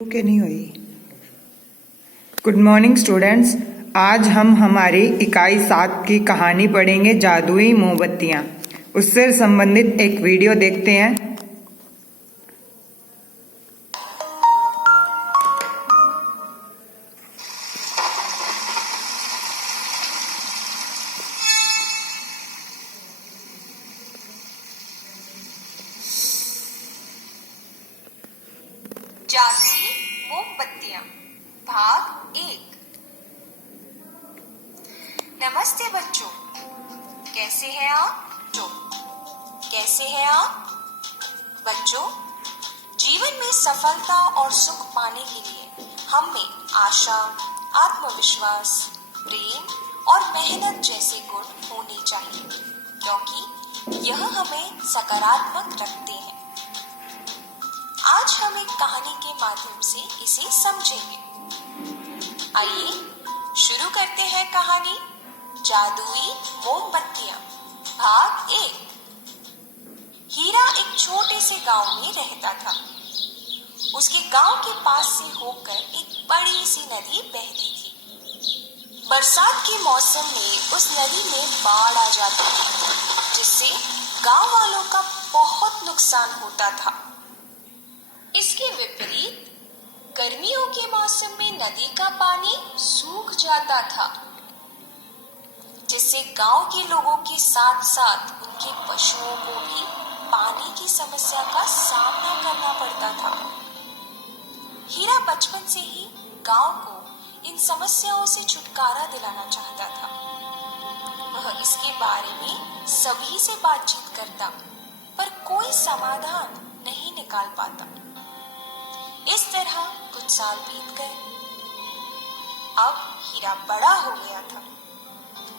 के नहीं हुई। गुड मॉर्निंग स्टूडेंट्स, आज हम हमारी इकाई 7 की कहानी पढ़ेंगे, जादुई मोमबत्तियाँ। उससे संबंधित एक वीडियो देखते हैं। जादुई मोमबत्तियां भाग 1। नमस्ते बच्चों, कैसे हैं आप? बच्चों, जीवन में सफलता और सुख पाने के लिए हम में आशा, आत्मविश्वास, प्रेम और मेहनत जैसे गुण होने चाहिए, क्योंकि यह हमें सकारात्मक रखते हैं। आज हम एक कहानी के माध्यम से इसे समझेंगे। आइए शुरू करते हैं कहानी जादुई मोमबत्तियां भाग 1। हीरा एक छोटे से गांव में रहता था। उसके गांव के पास से होकर एक बड़ी सी नदी बहती थी। बरसात के मौसम में उस नदी में बाढ़ आ जाती थी, जिससे गांव वालों का बहुत नुकसान होता था। इसके विपरीत गर्मियों के मौसम में नदी का पानी सूख जाता था, जिससे गांव के लोगों के साथ साथ उनके पशुओं को भी पानी की समस्या का सामना करना पड़ता था। हीरा बचपन से ही गांव को इन समस्याओं से छुटकारा दिलाना चाहता था। वह इसके बारे में सभी से बातचीत करता, पर कोई समाधान नहीं निकाल पाता। इस तरह कुछ साल बीत गए। अब हीरा बड़ा हो गया था।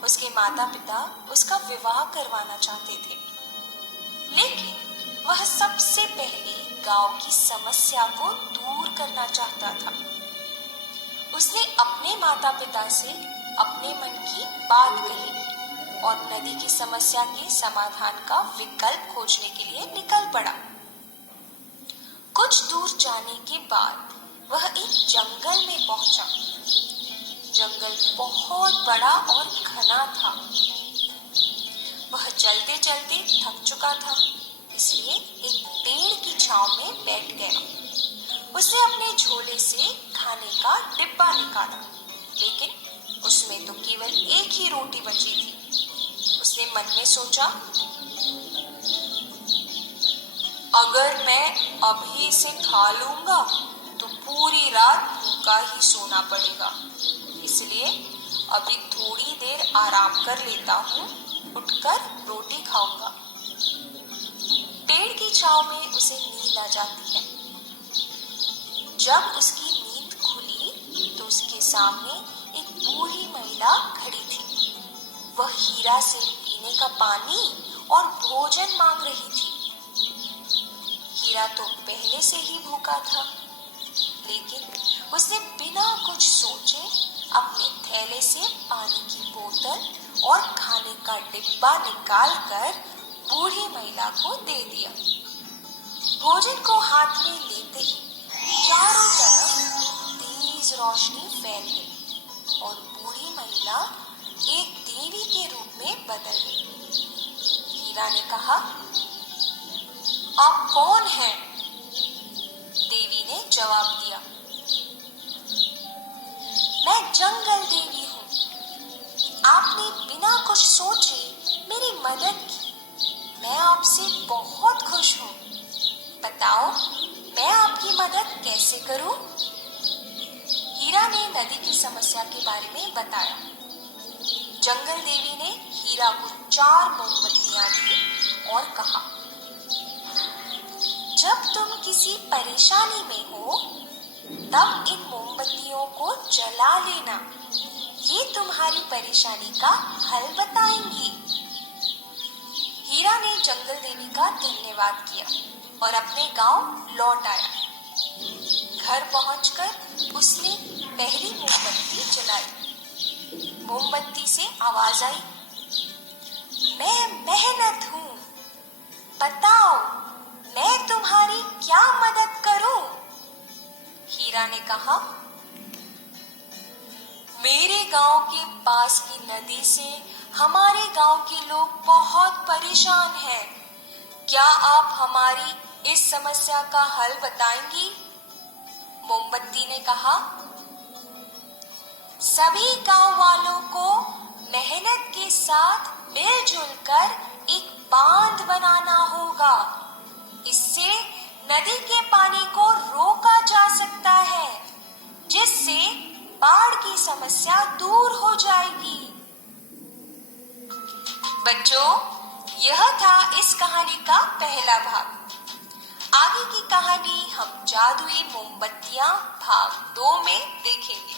उसके माता पिता उसका विवाह करवाना चाहते थे, लेकिन वह सबसे पहले गांव की समस्या को दूर करना चाहता था। उसने अपने माता पिता से अपने मन की बात कही और नदी की समस्या के समाधान का विकल्प खोजने के लिए निकल पड़ा। कुछ दूर जाने के बाद वह एक जंगल में पहुंचा। जंगल बहुत बड़ा और घना था। वह चलते चलते थक चुका था, इसलिए एक पेड़ की छांव में बैठ गया। उसने अपने झोले से खाने का डिब्बा निकाला, लेकिन उसमें तो केवल एक ही रोटी बची थी। उसने मन में सोचा, अगर मैं अभी इसे खा लूंगा तो पूरी रात भूखा ही सोना पड़ेगा, इसलिए अभी थोड़ी देर आराम कर लेता हूँ, उठकर रोटी खाऊंगा। पेड़ की छांव में उसे नींद आ जाती है। जब उसकी नींद खुली तो उसके सामने एक बूढ़ी महिला खड़ी थी। वह हीरा से पीने का पानी और भोजन मांग रही थी। हीरा तो पहले से ही भूखा था, लेकिन उसने बिना कुछ सोचे अपने थैले से पानी की बोतल और खाने का डिब्बा निकालकर बूढ़ी महिला को दे दिया। भोजन को हाथ में लेते ही चारों तरफ तेज रोशनी फैल गई और बूढ़ी महिला एक देवी के रूप में बदल गई। हीरा ने कहा, आप कौन हैं? देवी ने जवाब दिया, मैं जंगल देवी हूँ। आपने बिना कुछ सोचे मेरी मदद की। मैं आपसे बहुत खुश हूँ। बताओ, मैं आपकी मदद कैसे करूँ? हीरा ने नदी की समस्या के बारे में बताया। जंगल देवी ने हीरा को 4 मोमबत्तियां दी और कहा, जब तुम किसी परेशानी में हो तब इन मोमबत्तियों को जला लेना। ये तुम्हारी परेशानी का हल बताएंगी। हीरा ने जंगल देवी का धन्यवाद किया और अपने गांव लौट आया। घर पहुंचकर उसने पहली मोमबत्ती जलाई। मोमबत्ती से आवाज आई, मैं मेहनत हूँ, बताओ मैं तुम्हारी क्या मदद करूं? हीरा ने कहा, मेरे गांव के पास की नदी से हमारे गांव के लोग बहुत परेशान हैं। क्या आप हमारी इस समस्या का हल बताएंगी? मोमबत्ती ने कहा, सभी गांव वालों को मेहनत के साथ मिलजुल कर एक बांध बनाना होगा। इससे नदी के पानी को रोका जा सकता है, जिससे बाढ़ की समस्या दूर हो जाएगी। बच्चों, यह था इस कहानी का पहला भाग। आगे की कहानी हम जादुई मोमबत्तियां भाग 2 में देखेंगे।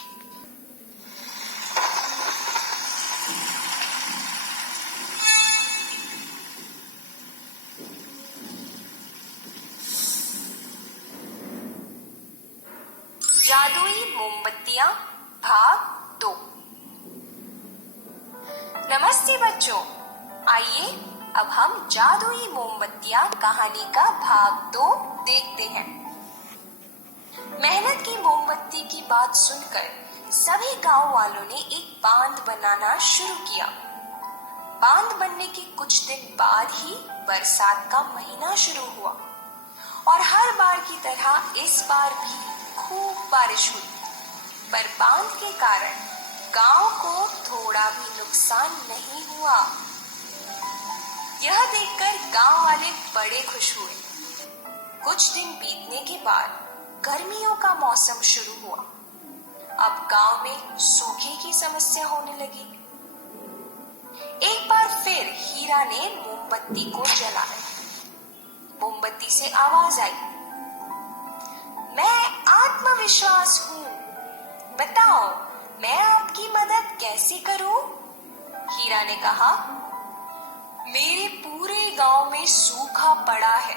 जादुई मोमबत्तियां भाग 2। नमस्ते बच्चों, आइए अब हम जादुई मोमबत्तियां कहानी का भाग 2 देखते हैं। मेहनत की मोमबत्ती की बात सुनकर सभी गांव वालों ने एक बांध बनाना शुरू किया। बांध बनने के कुछ दिन बाद ही बरसात का महीना शुरू हुआ और हर बार की तरह इस बार भी खूब बारिश हुई, पर बांध के कारण गांव को थोड़ा भी नुकसान नहीं हुआ। यह देखकर गांव वाले बड़े खुश हुए। कुछ दिन बीतने के बाद गर्मियों का मौसम शुरू हुआ। अब गांव में सूखे की समस्या होने लगी। एक बार फिर हीरा ने मोमबत्ती को जलाया। मोमबत्ती से आवाज आई, मैं आत्मविश्वास हूँ, बताओ मैं आपकी मदद कैसे करूं? हीरा ने कहा, मेरे पूरे गांव में सूखा पड़ा है,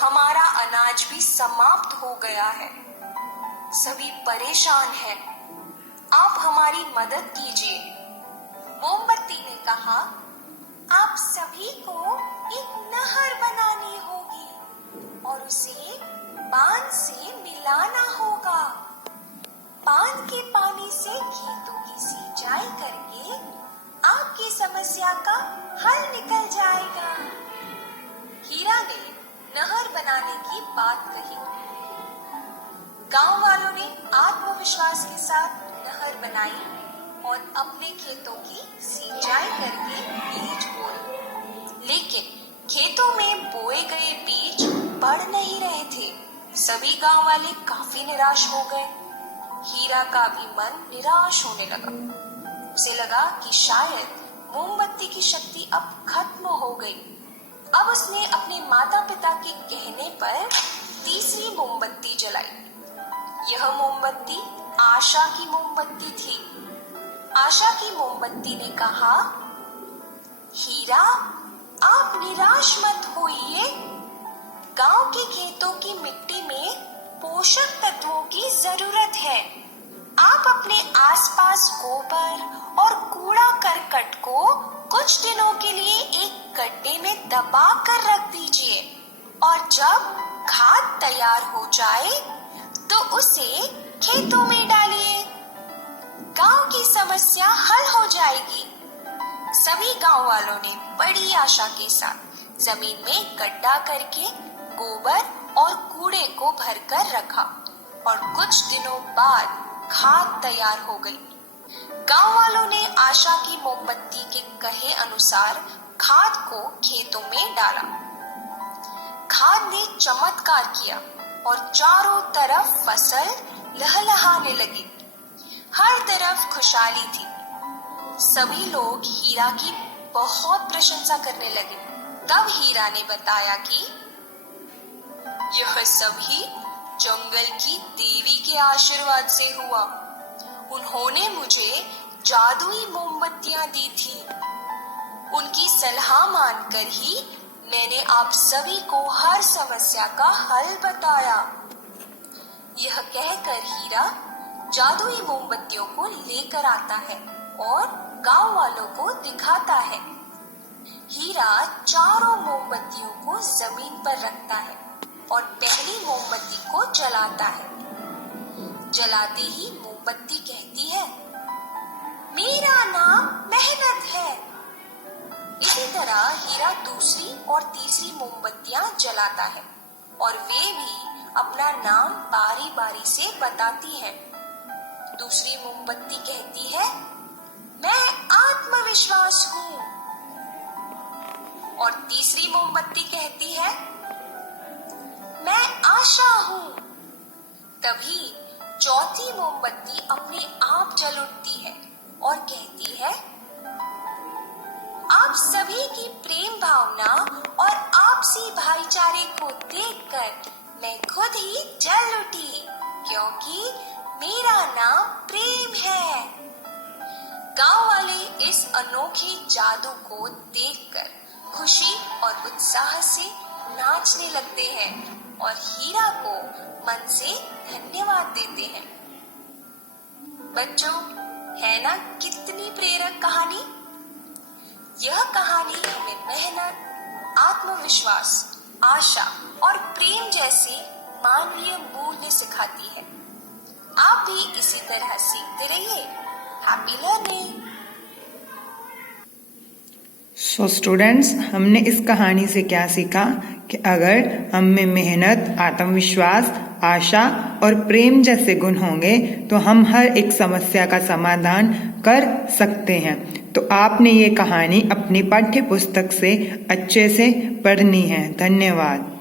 हमारा अनाज भी समाप्त हो गया है, सभी परेशान हैं, आप हमारी मदद कीजिए। मोमबत्ती ने कहा, आप सभी को एक नहर बनानी होगी और उसे बांध से मिलाना होगा। बांध के पानी से खेतों की सिंचाई करके आपकी समस्या का हल निकल जाएगा। हीरा ने नहर बनाने की बात कही। गांव वालों ने आत्मविश्वास के साथ नहर बनाई और अपने खेतों की सिंचाई करके बीज बोए। लेकिन खेतों में बोए गए बीज बढ़ नहीं रहे थे। सभी गांव वाले काफी निराश हो गए। हीरा का भी मन निराश होने लगा। उसे लगा कि शायद मोमबत्ती की शक्ति अब खत्म हो गई। अब उसने अपने माता पिता के कहने पर तीसरी मोमबत्ती जलाई। यह मोमबत्ती आशा की मोमबत्ती थी। आशा की मोमबत्ती ने कहा, हीरा, आप निराश मत होइए। गांव के खेतों की मिट्टी में पोषक तत्वों की जरूरत है। आप अपने आसपास गोबर और कूड़ा करकट को कुछ दिनों के लिए एक गड्ढे में दबा कर रख दीजिए और जब खाद तैयार हो जाए तो उसे खेतों में डालिए। गांव की समस्या हल हो जाएगी। सभी गांव वालों ने बड़ी आशा के साथ जमीन में गड्ढा करके गोबर और कूड़े को भरकर रखा और कुछ दिनों बाद खाद तैयार हो गई। गांव वालों ने आशा की मोमबत्ती के कहे अनुसार खाद को खेतों में डाला। खाद ने चमत्कार किया और चारों तरफ फसल लहलहाने लगी। हर तरफ खुशहाली थी। सभी लोग हीरा की बहुत प्रशंसा करने लगे। तब हीरा ने बताया कि यह सभी जंगल की देवी के आशीर्वाद से हुआ। उन्होंने मुझे जादुई मोमबत्तियां दी थी। उनकी सलाह मानकर ही मैंने आप सभी को हर समस्या का हल बताया। यह कहकर हीरा जादुई मोमबत्तियों को लेकर आता है और गांव वालों को दिखाता है। हीरा चारों मोमबत्तियों को जमीन पर रखता है और पहली मोमबत्ती को जलाता है। जलाते ही मोमबत्ती कहती है, मेरा नाम मेहनत है। इसी तरह हीरा दूसरी और तीसरी मोमबत्तियां जलाता है और वे भी अपना नाम बारी बारी से बताती है। दूसरी मोमबत्ती कहती है, मैं आत्मविश्वास हूँ। और तीसरी मोमबत्ती कहती है, मैं आशा हूँ। तभी चौथी मोमबत्ती अपने आप जल उठती है और कहती है, आप सभी की प्रेम भावना और आपसी भाईचारे को देखकर मैं खुद ही जल उठी, क्योंकि मेरा नाम प्रेम है। गांव वाले इस अनोखे जादू को देखकर खुशी और उत्साह से नाचने लगते हैं और हीरा को मन से धन्यवाद देते हैं। बच्चों, है ना कितनी प्रेरक कहानी? यह कहानी हमें मेहनत, आत्मविश्वास, आशा और प्रेम जैसे मानवीय मूल्य सिखाती है। आप भी इसी तरह सीखते रहिए। Happy learning. सो स्टूडेंट्स, हमने इस कहानी से क्या सीखा कि अगर हम में मेहनत, आत्मविश्वास, आशा और प्रेम जैसे गुण होंगे तो हम हर एक समस्या का समाधान कर सकते हैं। तो आपने ये कहानी अपनी पाठ्य पुस्तक से अच्छे से पढ़नी है। धन्यवाद।